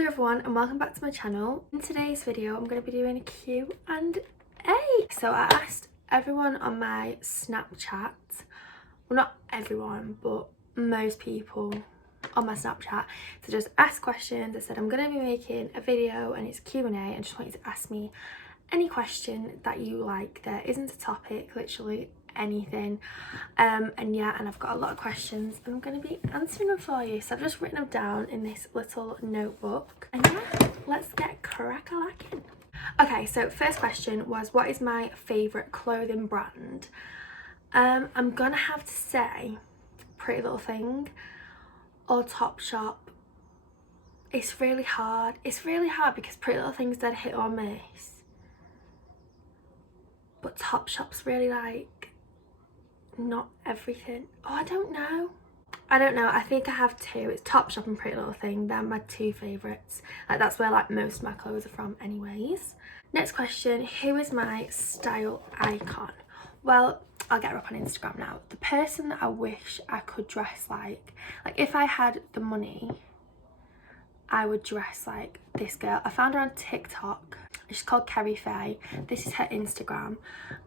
there everyone, and welcome back to my channel. In today's video I'm going to be doing a Q&A. So I asked everyone on my Snapchat, well not everyone but most people on my Snapchat, to just ask questions. I said I'm going to be making a video and it's Q&A and just want you to ask me any question that you like. There isn't a topic, literally anything. And I've got a lot of questions and I'm going to be answering them for you. So I've just written them down in this little notebook, and yeah, let's get crack-a-lacking. Okay, so first question was, what is my favourite clothing brand? I'm gonna have to say Pretty Little Thing or Topshop. It's really hard because Pretty Little Thing's dead hit or miss, but Topshop's really like not everything. I don't know, I think I have two. It's Topshop and Pretty Little Thing. They're my two favourites. Like that's where like most of my clothes are from anyways. Next question, who is my style icon? Well, I'll get her up on Instagram now. The person that I wish I could dress like if I had the money, I would dress like this girl. I found her on TikTok. She's called Kerry Faye. This is her Instagram,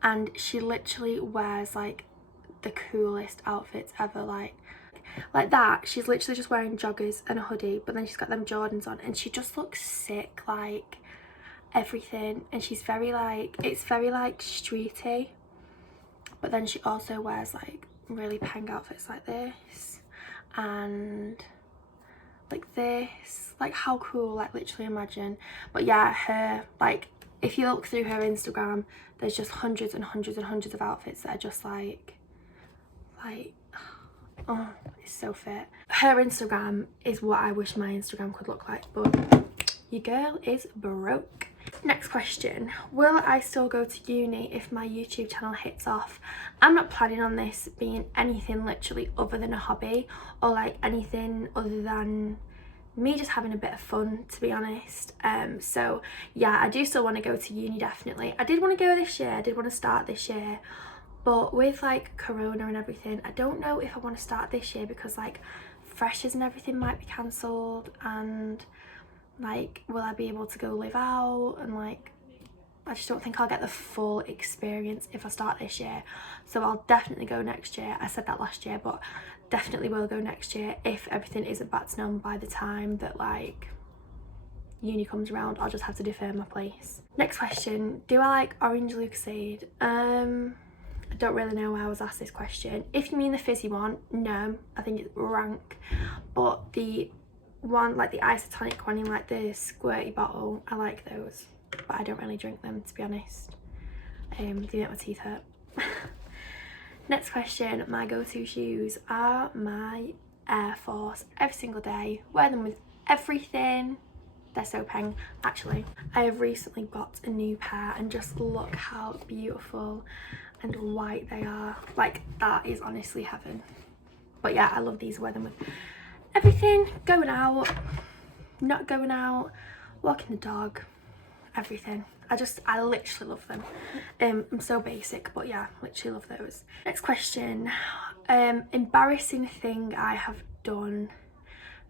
and she literally wears like the coolest outfits ever. Like that, she's literally just wearing joggers and a hoodie, but then she's got them Jordans on, and she just looks sick, like everything. And she's very like, it's very like streety, but then she also wears like really peng outfits like this and like this. Like how cool, like literally imagine. But yeah, her, like if you look through her Instagram, there's just hundreds and hundreds and hundreds of outfits that are just like oh, it's so fit. Her Instagram is what I wish my Instagram could look like, but your girl is broke. Next question, will I still go to uni if my YouTube channel hits off? I'm not planning on this being anything literally other than a hobby, or like anything other than me just having a bit of fun, to be honest. So yeah, I do still want to go to uni, definitely. I did want to go this year, I did want to start this year, but with like corona and everything, I don't know if I want to start this year, because like freshers and everything might be cancelled, and like will I be able to go live out, and like I just don't think I'll get the full experience if I start this year. So I'll definitely go next year. I said that last year, but definitely will go next year if everything isn't back to normal by the time that like uni comes around. I'll just have to defer my place. Next question, do I like orange Lucozade? I don't really know why I was asked this question. If you mean the fizzy one, no, I think it's rank. But the one, like the isotonic one in like the squirty bottle, I like those, but I don't really drink them, to be honest. They make my teeth hurt. Next question, my go-to shoes are my Air Force. Every single day, wear them with everything. They're so peng. Actually, I have recently got a new pair, and just look how beautiful and white they are. Like that is honestly heaven. But yeah, I love these. Wear them with everything, going out, not going out, walking the dog, everything. I literally love them. I'm so basic, but yeah, literally love those. Next question, embarrassing thing I have done.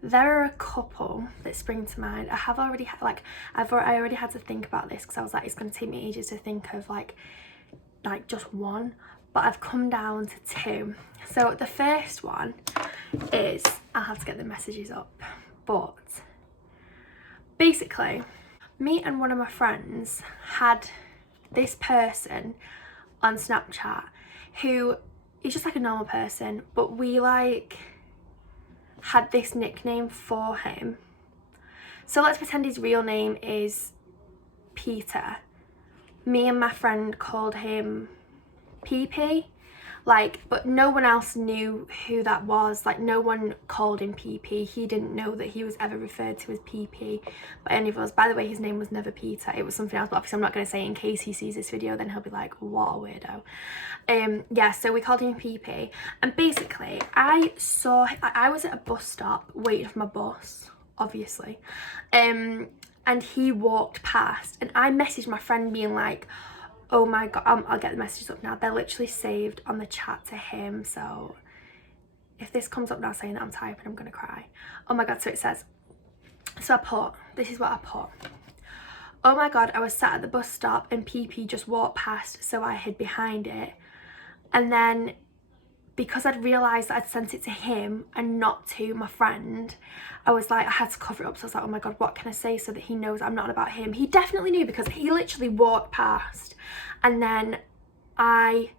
There are a couple that spring to mind. I already had to think about this, because I was like, it's going to take me ages to think of like just one, but I've come down to two. So the first one is, I'll have to get the messages up, but basically me and one of my friends had this person on Snapchat who is just like a normal person, but we like had this nickname for him. So let's pretend his real name is Peter. Me and my friend called him PP, but no one else knew who that was. Like no one called him PP. He didn't know that he was ever referred to as PP by any of us. By the way, his name was never Peter, it was something else, but obviously I'm not going to say in case he sees this video, then he'll be like, what a weirdo. Yeah, so we called him PP, and basically I was at a bus stop waiting for my bus, obviously, and he walked past, and I messaged my friend being like, oh my god, I'll get the messages up now. They're literally saved on the chat to him, so if this comes up now saying that I'm typing, I'm gonna cry. Oh my god, so it says, So this is what I put. Oh my god, I was sat at the bus stop and PP just walked past, so I hid behind it. And then because I'd realised that I'd sent it to him and not to my friend, I was like, I had to cover it up. So I was like, oh my god, what can I say so that he knows I'm not about him? He definitely knew, because he literally walked past, and then I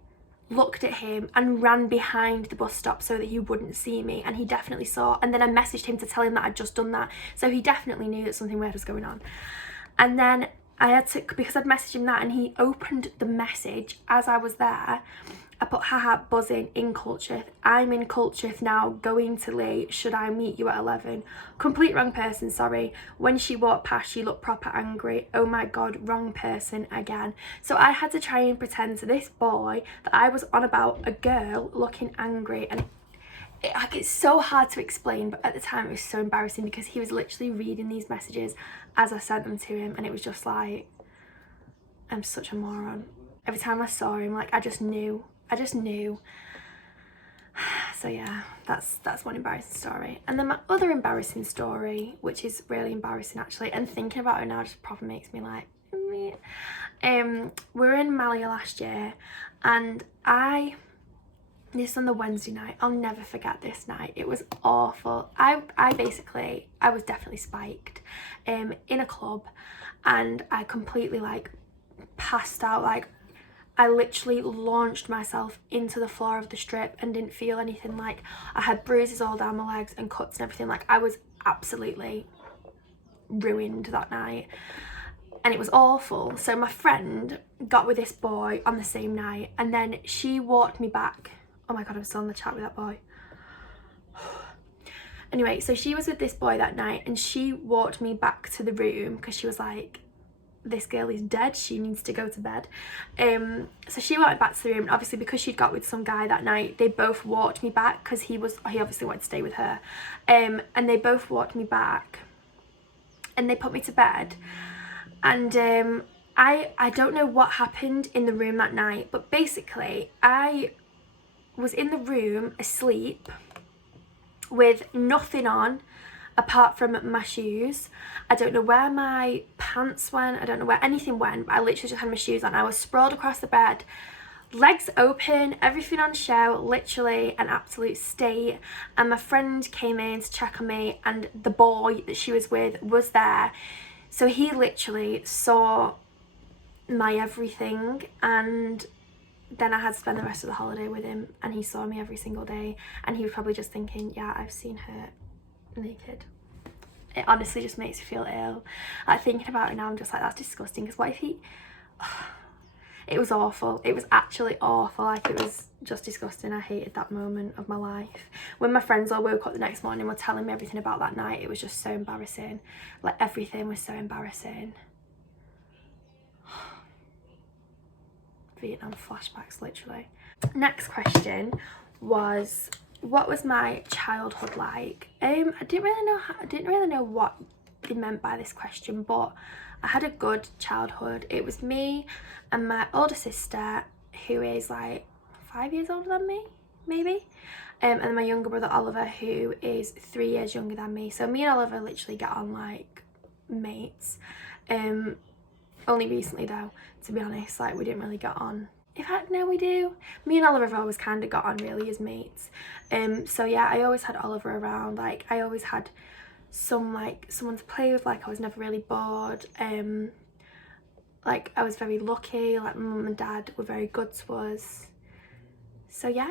looked at him and ran behind the bus stop so that he wouldn't see me, and he definitely saw. And then I messaged him to tell him that I'd just done that, so he definitely knew that something weird was going on. And then I had to, because I'd messaged him that and he opened the message as I was there, I put, haha, buzzing in Culture. I'm in Culture now, going to Lee. Should I meet you at 11? Complete wrong person, sorry. When she walked past, she looked proper angry. Oh my god, wrong person again. So I had to try and pretend to this boy that I was on about a girl looking angry, and it's so hard to explain, but at the time it was so embarrassing because he was literally reading these messages as I sent them to him, and it was just like, I'm such a moron. Every time I saw him, like, I just knew. So yeah, that's one embarrassing story. And then my other embarrassing story, which is really embarrassing actually, and thinking about it now just proper makes me like, we were in Malia last year, and this on the Wednesday night, I'll never forget this night. It was awful. I was definitely spiked in a club, and I completely like passed out. Like, I literally launched myself into the floor of the strip and didn't feel anything. Like, I had bruises all down my legs and cuts and everything. Like, I was absolutely ruined that night, and it was awful. So my friend got with this boy on the same night, and then she walked me back. Oh my god, I'm still on the chat with that boy. Anyway, so she was with this boy that night, and she walked me back to the room because she was like, this girl is dead, she needs to go to bed. So she went back to the room, and obviously because she'd got with some guy that night, they both walked me back because he obviously wanted to stay with her. And they both walked me back and they put me to bed. And I don't know what happened in the room that night, but basically I was in the room asleep with nothing on apart from my shoes. I don't know where my pants went, I don't know where anything went, but I literally just had my shoes on. I was sprawled across the bed, legs open, everything on show, literally an absolute state. And my friend came in to check on me, and the boy that she was with was there. So he literally saw my everything, and then I had to spend the rest of the holiday with him, and he saw me every single day, and he was probably just thinking, yeah, I've seen her naked. It honestly just makes me feel ill. Like, thinking about it now, I'm just like, that's disgusting. Because what if he... It was awful. It was actually awful. Like, it was just disgusting. I hated that moment of my life. When my friends all woke up the next morning and were telling me everything about that night, it was just so embarrassing. Like, everything was so embarrassing. Vietnam flashbacks, literally. Next question was, what was my childhood like? I didn't really know what it meant by this question, but I had a good childhood. It was me and my older sister, who is like 5 years older than me, maybe, and then my younger brother Oliver, who is 3 years younger than me. So me and Oliver literally get on like mates. Only recently though, to be honest, like, we didn't really get on. In fact, no, we do. Me and Oliver have always kind of got on really as mates. So yeah, I always had Oliver around. Like, I always had someone to play with. Like, I was never really bored. Like, I was very lucky. Like, my mum and dad were very good to us. So yeah,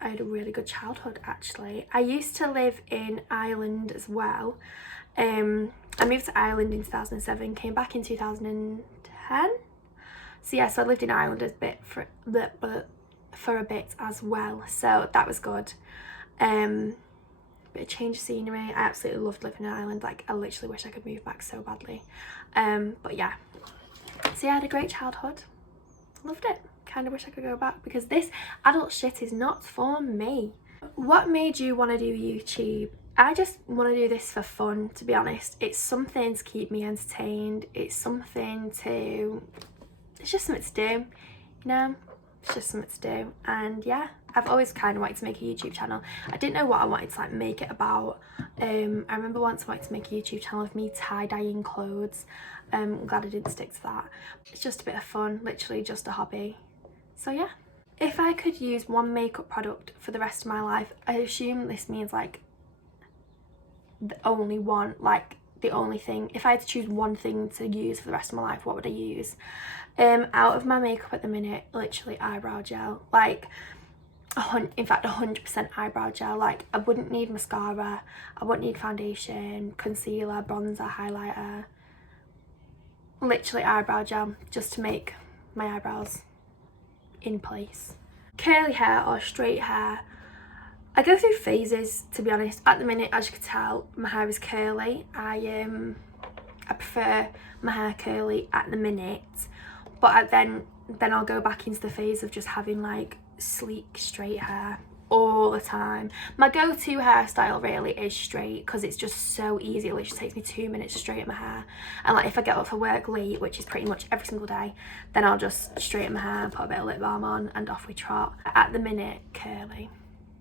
I had a really good childhood actually. I used to live in Ireland as well. I moved to Ireland in 2007, came back in 2010. So yeah, so I lived in Ireland for a bit as well. So that was good. Bit of change of scenery. I absolutely loved living in Ireland. Like, I literally wish I could move back so badly. But yeah. So yeah, I had a great childhood. Loved it. Kind of wish I could go back, because this adult shit is not for me. What made you want to do YouTube? I just want to do this for fun, to be honest. It's something to keep me entertained. It's just something to do, you know? It's just something to do. And yeah, I've always kind of wanted to make a YouTube channel. I didn't know what I wanted to like make it about. I remember once wanting to make a YouTube channel of me tie-dyeing clothes. I'm glad I didn't stick to that. It's just a bit of fun, literally just a hobby. So yeah. If I could use one makeup product for the rest of my life, I assume this means like the only one, like the only thing. If I had to choose one thing to use for the rest of my life, what would I use? Out of my makeup at the minute, literally eyebrow gel. Like, in fact 100% eyebrow gel. Like, I wouldn't need mascara, I wouldn't need foundation, concealer, bronzer, highlighter. Literally eyebrow gel, just to make my eyebrows in place. Curly hair or straight hair, I go through phases, to be honest. At the minute, as you can tell, my hair is curly. I prefer my hair curly at the minute, but then I'll go back into the phase of just having like sleek straight hair all the time. My go-to hairstyle really is straight, because it's just so easy. It literally takes me 2 minutes to straighten my hair, and like if I get up for work late, which is pretty much every single day, then I'll just straighten my hair, put a bit of lip balm on, and off we trot. At the minute, curly,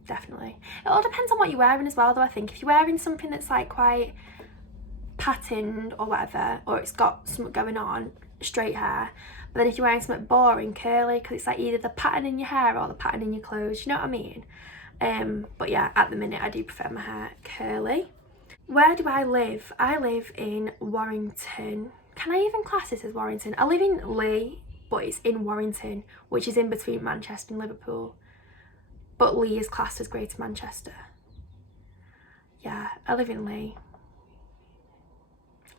definitely. It all depends on what you're wearing as well though. I think if you're wearing something that's like quite patterned or whatever, or it's got something going on, straight hair. But then if you're wearing something boring, curly, because it's like either the pattern in your hair or the pattern in your clothes, you know what I mean? But yeah, at the minute I do prefer my hair curly. Where do I live? I live in Warrington. Can I even class this as Warrington? I live in Lee, but it's in Warrington, which is in between Manchester and Liverpool. But Lee is classed as Greater Manchester. Yeah, I live in Lee.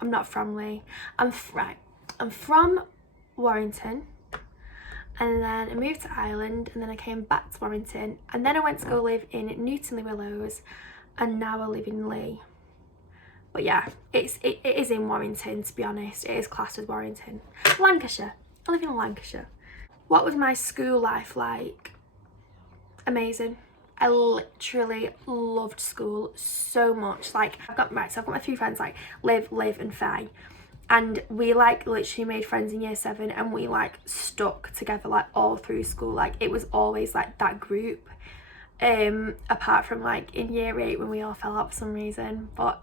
I'm not from Lee. I'm from Warrington, and then I moved to Ireland, and then I came back to Warrington, and then I went to go live in Newton-le-Willows, and now I live in Lee. But yeah, it is in Warrington, to be honest. It is classed as Warrington. Lancashire. I live in Lancashire. What was my school life like? Amazing. I literally loved school so much. Like, I've got my 3 friends, like Liv and Faye, and we like literally made friends in year 7, and we like stuck together like all through school. Like, it was always like that group, apart from like in year 8 when we all fell out for some reason. But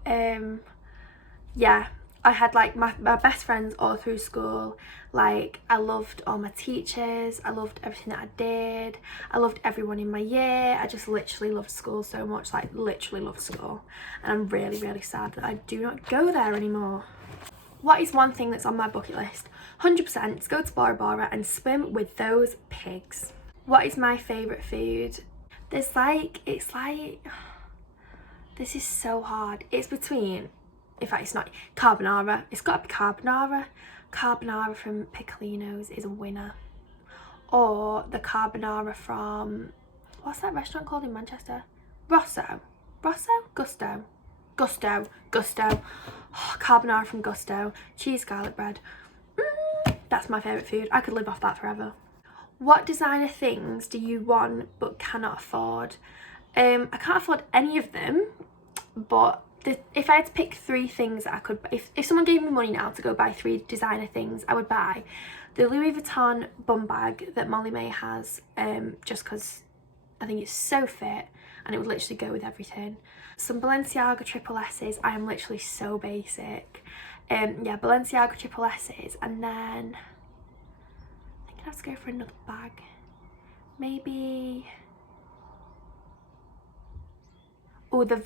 yeah, I had like my best friends all through school. Like, I loved all my teachers, I loved everything that I did, I loved everyone in my year. I just literally loved school so much, like literally loved school, and I'm really, really sad that I do not go there anymore. What is one thing that's on my bucket list? 100% to go to Bora Bora and swim with those pigs. What is my favourite food? This is so hard. It's between, in fact it's not, carbonara. It's got to be carbonara. Carbonara from Piccolino's is a winner. Or the carbonara from, what's that restaurant called in Manchester? Gusto. Oh, carbonara from Gusto. Cheese garlic bread. That's my favourite food. I could live off that forever. What designer things do you want but cannot afford? I can't afford any of them, but if I had to pick 3 things that I could, if someone gave me money now to go buy 3 designer things, I would buy the Louis Vuitton bum bag that Molly May has, just because I think it's so fit and it would literally go with everything. Some Balenciaga triple S's. I am literally so basic. Yeah, Balenciaga triple S's, and then I think I have to go for another bag. Maybe, oh, the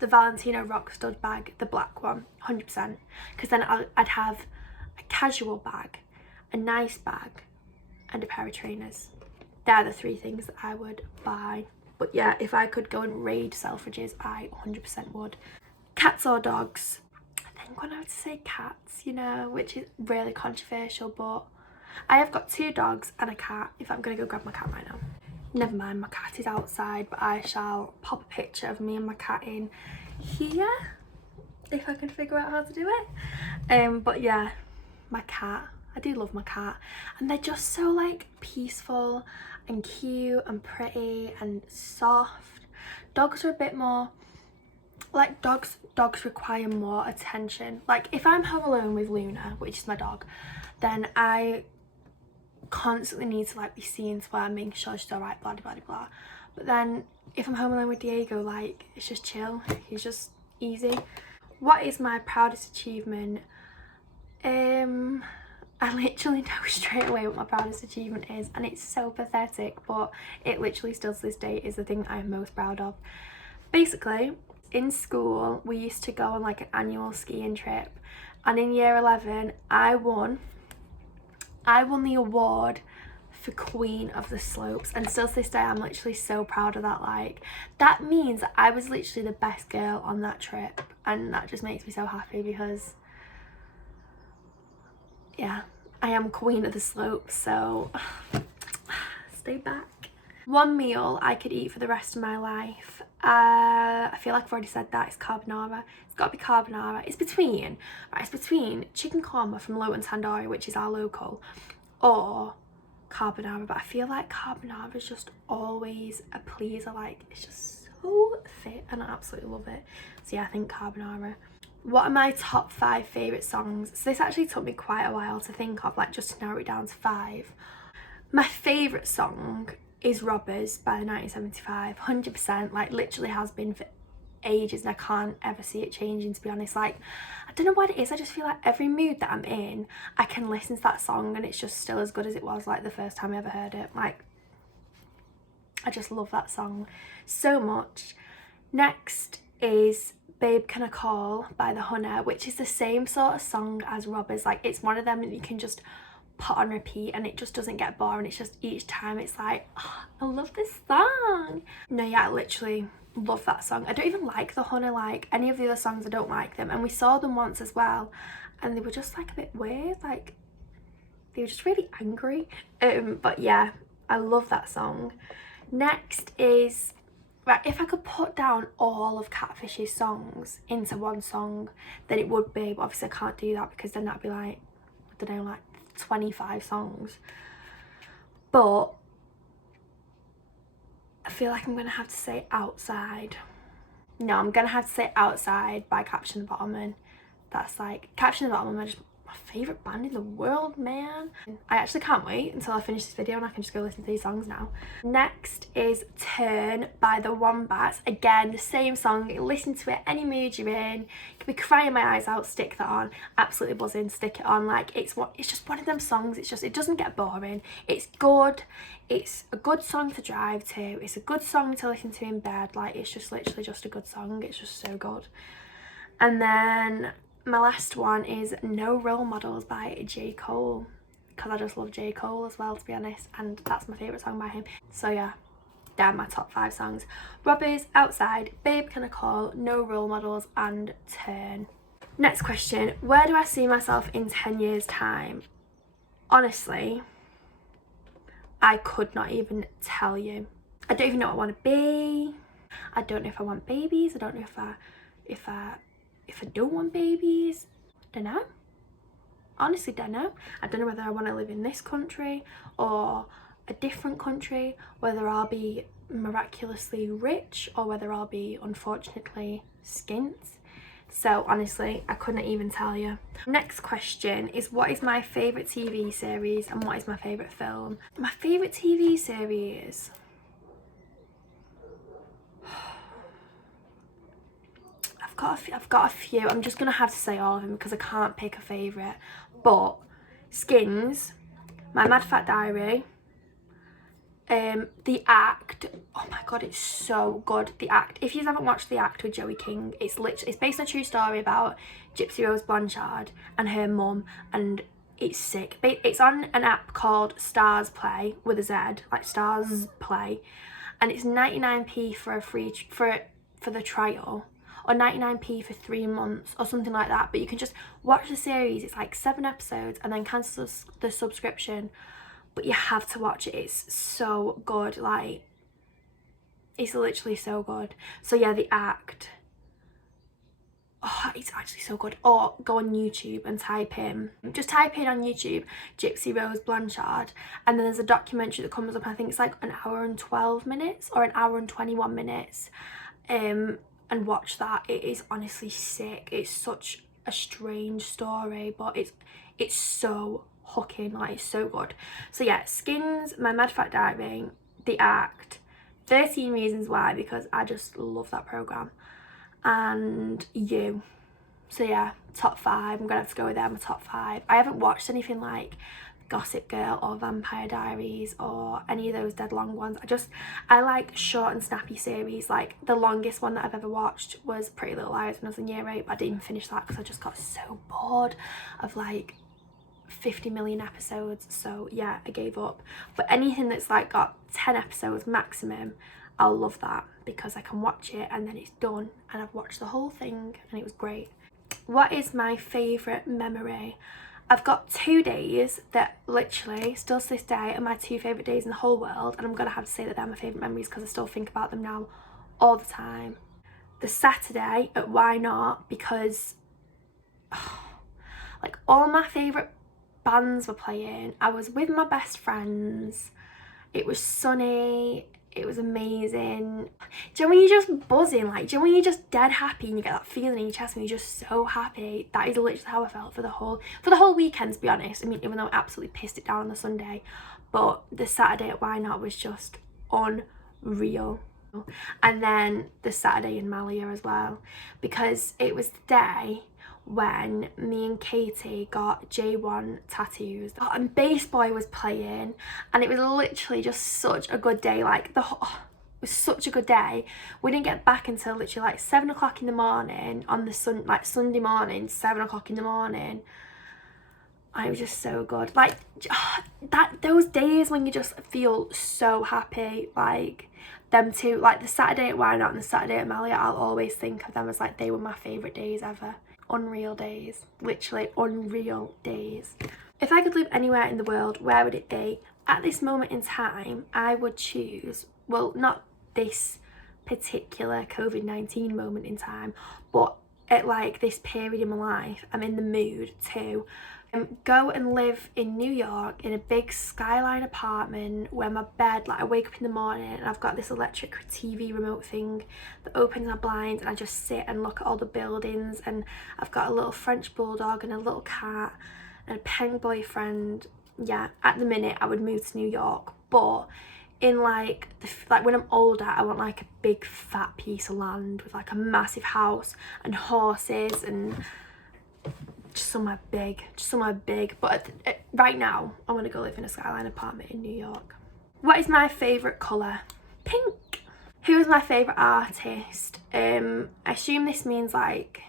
Valentino rock stud bag, the black one, 100%. Because then I'd have a casual bag, a nice bag, and a pair of trainers. They're the 3 things that I would buy. But yeah, if I could go and raid Selfridges, I 100% would. Cats or dogs? I think when I would say cats, you know, which is really controversial, but I have got 2 dogs and a cat. If I'm gonna go grab my cat right now. Never mind, my cat is outside, but I shall pop a picture of me and my cat in here if I can figure out how to do it. But yeah, my cat, I do love my cat, and they're just so like peaceful and cute and pretty and soft. Dogs are a bit more like, dogs require more attention. Like, if I'm home alone with Luna, which is my dog, then I constantly need to like be seen to where I'm making sure she's alright, blah blah blah blah. But then if I'm home alone with Diego, like, it's just chill. He's just easy. What is my proudest achievement? I literally know straight away what my proudest achievement is, and it's so pathetic, but it literally still to this day is the thing I'm most proud of. Basically, in school we used to go on like an annual skiing trip, and in year 11 I won the award for Queen of the Slopes, and still to this day I'm literally so proud of that. Like, that means that I was literally the best girl on that trip, and that just makes me so happy because, yeah, I am Queen of the Slopes, so stay back. One meal I could eat for the rest of my life. I feel like I've already said that. It's carbonara. It's got to be carbonara. It's between chicken korma from Lowton Tandoori, which is our local, or carbonara. But I feel like carbonara is just always a pleaser. Like, it's just so fit, and I absolutely love it. So yeah, I think carbonara. What are my top 5 favourite songs? So this actually took me quite a while to think of, like, just to narrow it down to 5. My favourite song is Robbers by the 1975, 100%, like, literally has been for ages, and I can't ever see it changing, to be honest. Like, I don't know what it is, I just feel like every mood that I'm in, I can listen to that song and it's just still as good as it was like the first time I ever heard it. Like, I just love that song so much. Next is Babe Can I Call by The Hunter, which is the same sort of song as Robbers. Like, it's one of them that you can just put on repeat and it just doesn't get boring. It's just each time it's like, oh, I love this song. No, yeah, I literally love that song. I don't even like The Hunter, like any of the other songs, I don't like them. And we saw them once as well, and they were just like a bit weird, like they were just really angry. But yeah, I love that song. Next is, right, if I could put down all of Catfish's songs into one song, then it would be, but obviously I can't do that because then that'd be like, I don't know, like 25 songs. But I feel like I'm gonna have to say Outside. No, I'm gonna have to say Outside by Caption the Bottom. That's like, Caption the Bottom are just my favourite band in the world, man. I actually can't wait until I finish this video and I can just go listen to these songs now. Next is Turn by the Wombats. Again, the same song, you listen to it any mood you're in. You could be crying my eyes out, stick that on. Absolutely buzzing, stick it on. Like, it's just one of them songs, it's just, it doesn't get boring. It's good. It's a good song to drive to. It's a good song to listen to in bed. Like, it's just literally just a good song. It's just so good. And then my last one is No Role Models by J. Cole, because I just love J. Cole as well, to be honest, and that's my favourite song by him. So yeah, they're my top 5 songs. Robbers, Outside, Babe Can I Call, No Role Models, and Turn. Next question, where do I see myself in 10 years time? Honestly, I could not even tell you. I don't even know what I want to be. I don't know if I want babies. I don't know if I don't want babies. Don't know. Honestly, don't know. I don't know whether I want to live in this country or a different country, whether I'll be miraculously rich or whether I'll be unfortunately skint. So honestly, I couldn't even tell you. Next question is, what is my favourite TV series and what is my favourite film? My favourite TV series, I've got a few. I'm just gonna have to say all of them because I can't pick a favourite. But Skins, My Mad Fat Diary, The Act. Oh my god, it's so good. The Act. If you haven't watched The Act with Joey King, it's based on a true story about Gypsy Rose Blanchard and her mum, and it's sick. It's on an app called Stars Play with a Z, like Stars Play, and it's 99p for a for the trial, or 99p for 3 months or something like that. But you can just watch the series. It's like 7 episodes and then cancel the subscription, but you have to watch it. It's so good. Like, it's literally so good. So yeah, The Act. Oh, it's actually so good. Or go on YouTube and type in on YouTube Gypsy Rose Blanchard, and then there's a documentary that comes up. I think it's like an hour and 12 minutes or an hour and 21 minutes, and watch that. It is honestly sick. It's such a strange story, but it's so hooking. Like, it's so good. So yeah, Skins, My Mad Fat Diary, The Act, 13 Reasons Why, because I just love that programme. And You. So yeah, top 5. I'm gonna have to go with them, my top 5. I haven't watched anything like Gossip Girl or Vampire Diaries or any of those dead long ones. I like short and snappy series. Like the longest one that I've ever watched was Pretty Little Liars when I was in year 8, but I didn't even finish that because I just got so bored of like 50 million episodes. So yeah, I gave up. But anything that's like got 10 episodes maximum, I'll love that because I can watch it and then it's done and I've watched the whole thing and it was great. What is my favourite memory? I've got 2 days that literally, still to this day, are my 2 favourite days in the whole world, and I'm going to have to say that they're my favourite memories because I still think about them now all the time. The Saturday at Why Not, because like all my favourite bands were playing. I was with my best friends. It was sunny. It was amazing. Do you know when you're just buzzing? Like, do you know when you're just dead happy and you get that feeling in your chest and you're just so happy? That is literally how I felt for the whole weekend, to be honest. I mean, even though I absolutely pissed it down on the Sunday, but the Saturday at Why Not was just unreal. And then the Saturday in Malia as well, because it was the day when me and Katie got J1 tattoos, and Bass Boy was playing, and it was literally just such a good day. Like it was such a good day. We didn't get back until literally like 7 o'clock in the morning on the Sunday morning, 7 o'clock in the morning. And it was just so good. Like those days when you just feel so happy, like them two, like the Saturday at Why Not and the Saturday at Malia, I'll always think of them as like they were my favourite days ever. Unreal days, literally unreal days. If I could live anywhere in the world, where would it be? At this moment in time, I would choose, well, not this particular COVID-19 moment in time, but at like this period in my life, I'm in the mood to go and live in New York in a big skyline apartment where my bed, like I wake up in the morning and I've got this electric TV remote thing that opens my blinds and I just sit and look at all the buildings, and I've got a little French bulldog and a little cat and a pen boyfriend. Yeah, at the minute I would move to New York, but in like when I'm older, I want like a big fat piece of land with like a massive house and horses and just somewhere big. But right now I want to go live in a skyline apartment in New York. What is my favourite colour? Pink. Who is my favourite artist? I assume this means like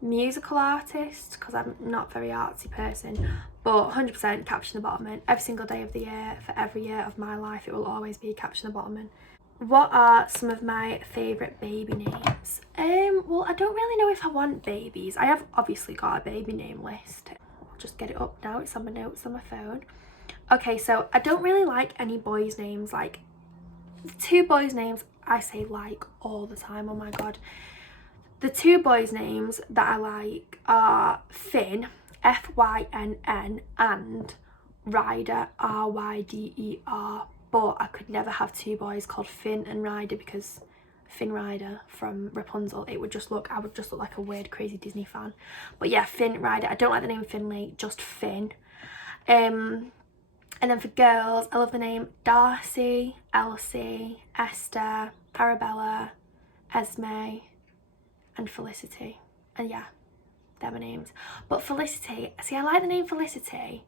musical artist, because I'm not a very artsy person, but 100% Caption the Bottoman. Every single day of the year, for every year of my life, it will always be Caption the Bottoman. What are some of my favourite baby names? Well, I don't really know if I want babies. I have obviously got a baby name list. I'll just get it up now. It's on my notes on my phone. Okay, so I don't really like any boys' names. Like, the 2 boys' names I say like all the time. Oh my god. The 2 boys' names that I like are Finn, Fynn, and Ryder, Ryder. But I could never have 2 boys called Finn and Ryder, because Finn Ryder from Rapunzel, I would just look like a weird crazy Disney fan. But yeah, Finn Ryder. I don't like the name Finley, just Finn. And then for girls, I love the name Darcy, Elsie, Esther, Arabella, Esme, and Felicity. And yeah, they're my names. But Felicity, see, I like the name Felicity,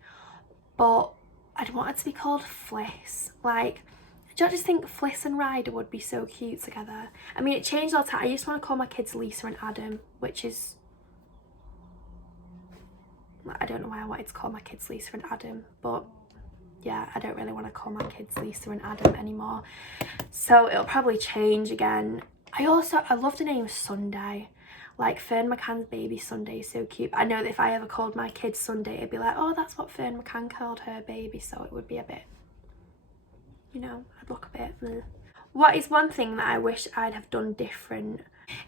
but I'd want it to be called Fliss. Like, do you just think Fliss and Ryder would be so cute together? I mean, it changed all the time. I used to want to call my kids Lisa and Adam, which is, I don't know why I wanted to call my kids Lisa and Adam, but yeah, I don't really want to call my kids Lisa and Adam anymore. So it'll probably change again. I love the name Sunday. Like, Fern McCann's baby Sunday is so cute. I know that if I ever called my kid Sunday, it'd be like, oh, that's what Fern McCann called her baby. So it would be a bit, you know, I'd look a bit. What is one thing that I wish I'd have done different?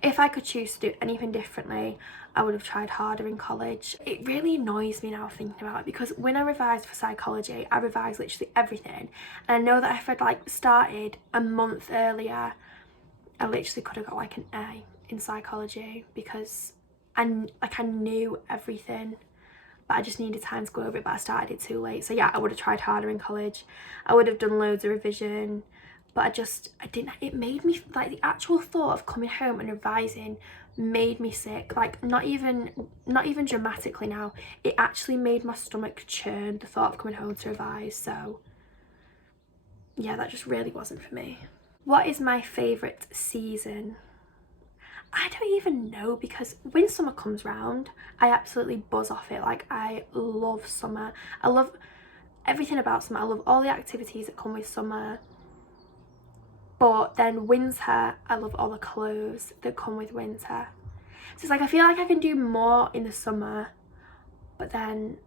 If I could choose to do anything differently, I would have tried harder in college. It really annoys me now thinking about it, because when I revised for psychology, I revised literally everything. And I know that if I'd like started a month earlier, I literally could have got like an A in psychology, because I knew everything, but I just needed time to go over it, but I started it too late. So yeah, I would have tried harder in college. I would have done loads of revision. but I didn't, it made me, like, the actual thought of coming home and revising made me sick. Like, not even dramatically now, it actually made my stomach churn, the thought of coming home to revise. So yeah, that just really wasn't for me. What is my favourite season? I don't even know, because when summer comes round, I absolutely buzz off it. Like, I love summer. I love everything about summer. I love all the activities that come with summer. But then winter, I love all the clothes that come with winter. So it's like, I feel like I can do more in the summer, but then,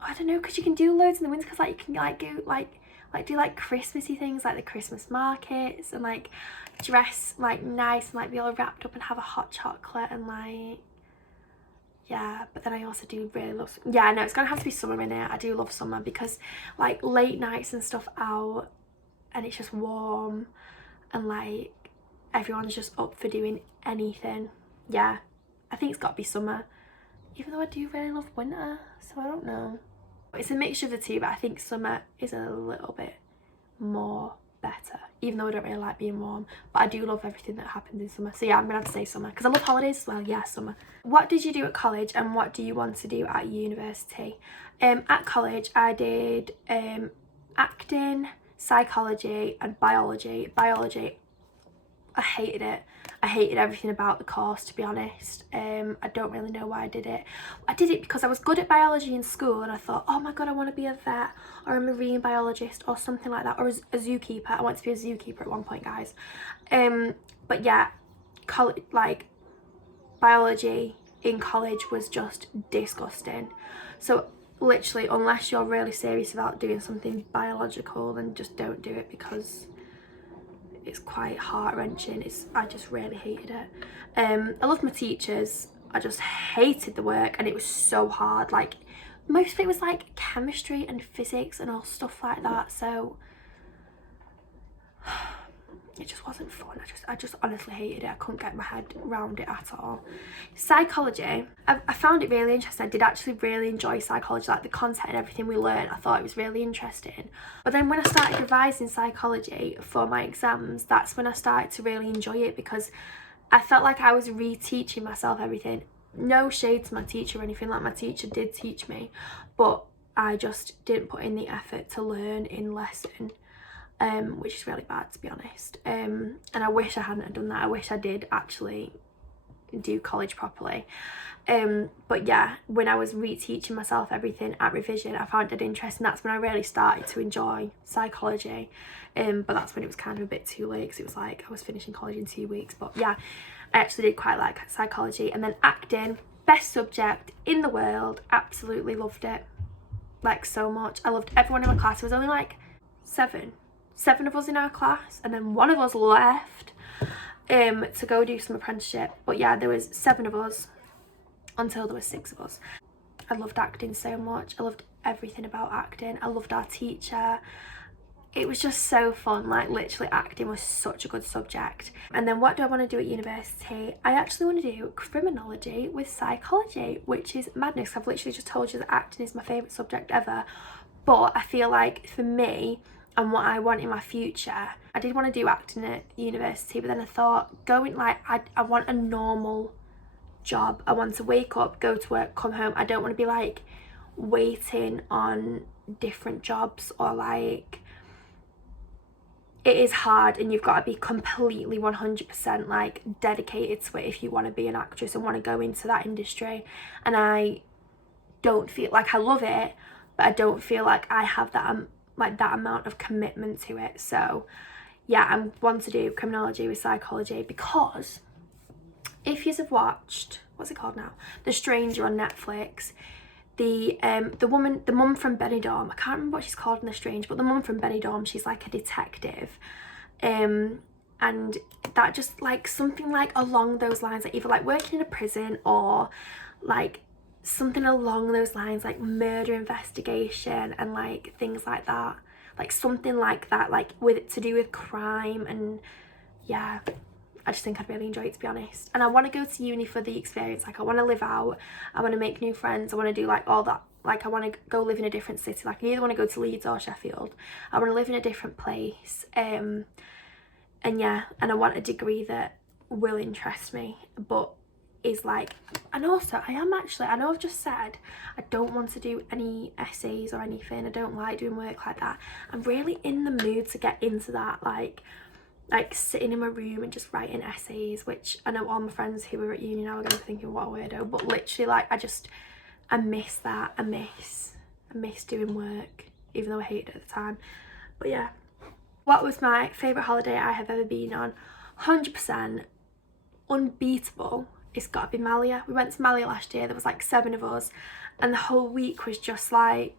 I don't know, because you can do loads in the winter, because like you can like go do like Christmassy things, like the Christmas markets, and like dress like nice and like be all wrapped up and have a hot chocolate and like, yeah. But then I also do really love, yeah, no, it's gonna have to be summer in it. I do love summer because like late nights and stuff out, and it's just warm, and like everyone's just up for doing anything. Yeah, I think it's got to be summer, even though I do really love winter, so I don't know. It's a mixture of the two, but I think summer is a little bit more better, even though I don't really like being warm, but I do love everything that happens in summer. So yeah, I'm gonna have to say summer, because I love holidays as well. Yeah, summer. What did you do at college, and what do you want to do at university? At college I did acting, psychology and biology. Biology, I hated it. I hated everything about the course, to be honest. I don't really know why I did it. I did it because I was good at biology in school, and I thought, oh my god, I want to be a vet or a marine biologist or something like that, or a zookeeper. I wanted to be a zookeeper at one point, guys. But yeah, like biology in college was just disgusting. So literally, unless you're really serious about doing something biological, then just don't do it, because it's quite heart-wrenching. I just really hated it. I loved my teachers. I just hated the work, and it was so hard. Like, most of it was like chemistry and physics and all stuff like that, so it just wasn't fun. I just honestly hated it. I couldn't get my head around it at all. Psychology, I found it really interesting. I did actually really enjoy psychology, like the content and everything we learned. I thought it was really interesting. But then when I started revising psychology for my exams, that's when I started to really enjoy it, because I felt like I was reteaching myself everything. No shade to my teacher or anything, like my teacher did teach me, but I just didn't put in the effort to learn in lesson. Which is really bad, to be honest. And I wish I hadn't done that. I wish I did actually do college properly. But yeah, when I was reteaching myself everything at revision, I found it interesting. That's when I really started to enjoy psychology. But that's when it was kind of a bit too late, because it was like I was finishing college in 2 weeks. But yeah, I actually did quite like psychology. And then acting, best subject in the world. Absolutely loved it, like so much. I loved everyone in my class. There was only like seven of us in our class, and then one of us left to go do some apprenticeship. But yeah, there was 7 of us until there were 6 of us. I loved acting so much. I loved everything about acting. I loved our teacher. It was just so fun. Like, literally, acting was such a good subject. And then what do I want to do at university? I actually want to do criminology with psychology, which is madness. I've literally just told you that acting is my favourite subject ever, but I feel like for me and what I want in my future, I did want to do acting at university, but then I thought, I want a normal job. I want to wake up, go to work, come home. I don't want to be like waiting on different jobs, or like, it is hard, and you've got to be completely 100% like dedicated to it if you want to be an actress and want to go into that industry. And I don't feel like, I love it, but I don't feel like I have that that amount of commitment to it. So yeah, I want to do criminology with psychology, because if you have watched, what's it called now, The Stranger on Netflix, the mum from Benidorm, I can't remember what she's called in The Stranger, but the mum from Benidorm, she's like a detective, and that just like something like along those lines, like either like working in a prison or like something along those lines, like murder investigation and like things like that, like something like that, like with it to do with crime. And yeah, I just think I'd really enjoy it, to be honest. And I want to go to uni for the experience. Like, I want to live out, I want to make new friends, I want to do like all that like I want to go live in a different city. Like I either want to go to Leeds or Sheffield. I want to live in a different place, and yeah, and I want a degree that will interest me, but is like, and also I know I've just said I don't want to do any essays or anything. I don't like doing work like that. I'm really in the mood to get into that, like sitting in my room and just writing essays, which I know all my friends who are at uni now are going to be thinking what a weirdo, but literally like I miss that. I miss doing work, even though I hated it at the time. But yeah, what was my favourite holiday I have ever been on? 100% unbeatable. It's got to be Malia. We went to Malia last year. There was like 7 of us, and the whole week was just like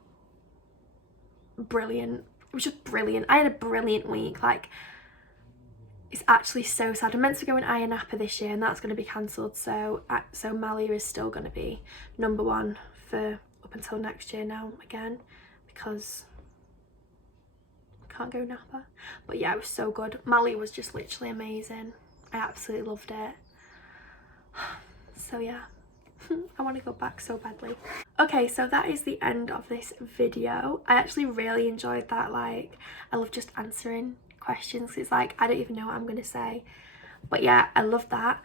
brilliant. It was just brilliant. I had a brilliant week. Like, it's actually so sad. I'm meant to go in Ayia Napa this year, and that's going to be cancelled. So Malia is still going to be number 1 for up until next year now again, because I can't go Napa. But yeah, it was so good. Malia was just literally amazing. I absolutely loved it. So yeah, I want to go back so badly. Okay, so that is the end of this video. I actually really enjoyed that. Like, I love just answering questions. It's like I don't even know what I'm gonna say, but yeah, I love that.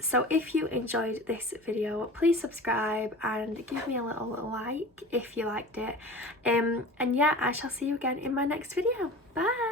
So if you enjoyed this video, please subscribe and give me a little like if you liked it. And yeah, I shall see you again in my next video. Bye.